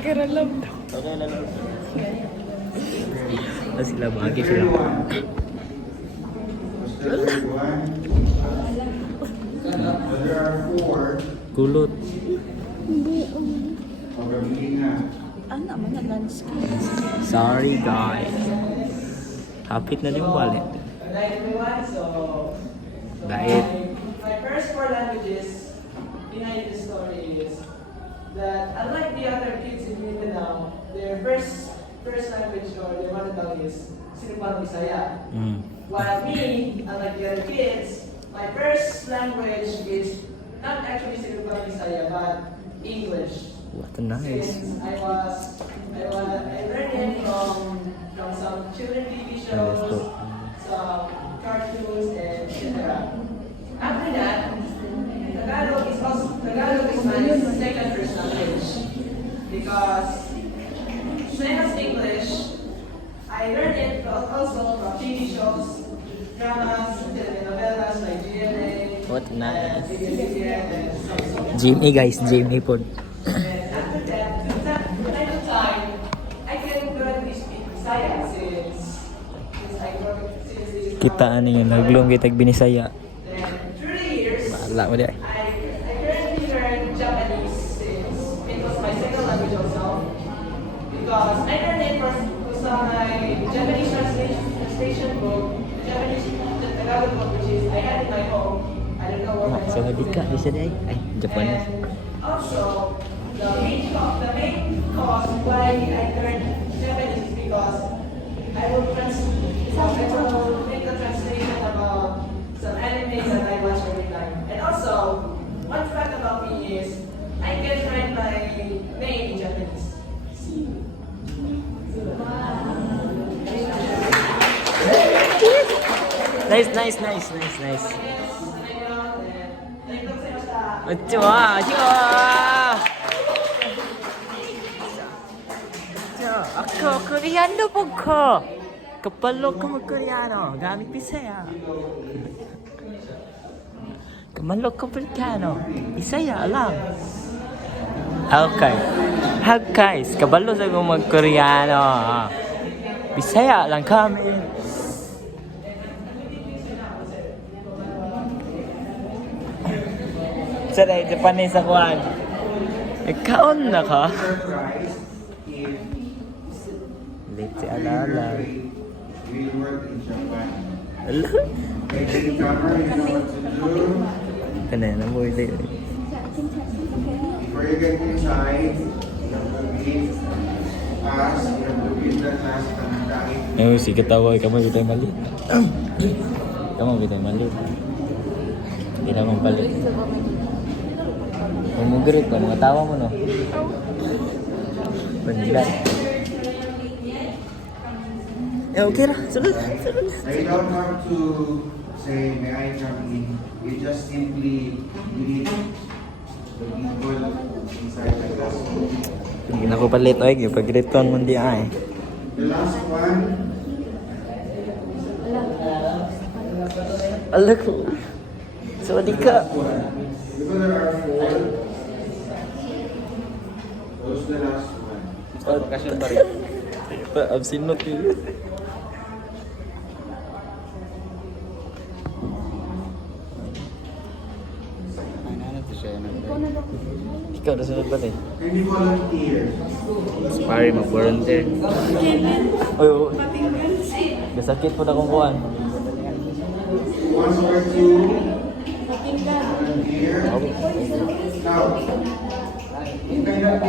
Karalam daw. Okay lang. Sila bagi sila. Kulot. Ano man na landscape? Sorry guys. Hapit na yung wallet. Hello everyone, so Diet. my first four languages behind the story is that unlike the other kids in Mindanao, their first language or their mother tongue is Sinimpang Bisaya. While me, unlike the other kids, my first language is not actually Sinimpang Bisaya but English. What a nice. Since I learned it from some children TV shows, some cartoons, and etc. After that, Tagalog is my second first language because same as English, I learned it also from TV shows, dramas, telenovelas like GMA, What nice. and some. Jimmy guys, Jimmy po. And after that, to time to time, I can gradually speak Bisaya since I grew up since this is Kita ano yun, naglong kitag binisaya. Then through the years, Wala mo di ay. I currently learn Japanese since it was my second language also. Because I learned it from my Japanese translation book, the Tagalog book, which is I had in my home. I don't know what my So habi ka, bisa di ay. Ay, Japanese. And also, the main cause why I learned Japanese is because I will make the translation about some animes that I watch every time. And also, one fact about me is I can write my name in Japanese. Nice. 좋아. Ako, Koreano po ko. Kapalo ko mag-Koreano. Gamit Bisaya. Kamalo ko Koreano. Bisaya lang. Okay. Hi guys, kabalo sa kong mag-Koreano. Bisaya lang kami. Saray, Japanese ako. Ikaon na ka? Late si Alala. We work in Japan. Ala? Next to cover, you know what to do. Kanina mo ito. Before you get inside, you have to meet us, you have to meet the class ng Eh, sige tawa. Ikaw kita mali. Ikaw kita mali. Hindi naman pali. Umugirit pa. Mga tawa mo, no? Panjilat. Eh, okay lah. Sunod. You don't have to say, may I come in? You just simply greet the people inside the classroom. Hindi na ko palit. Ay, pag-return mo di ay. The last one, Ala ko. Sawadee ka. because there are four, those the last one. Bakasyon pa rin. Absinot yun. Ikaw na sunod ba rin? Can you volunteer? Pari mag-volunteer. Oy, gasakit po na kung kuhan. Once or two, volunteer. Now, you cannot be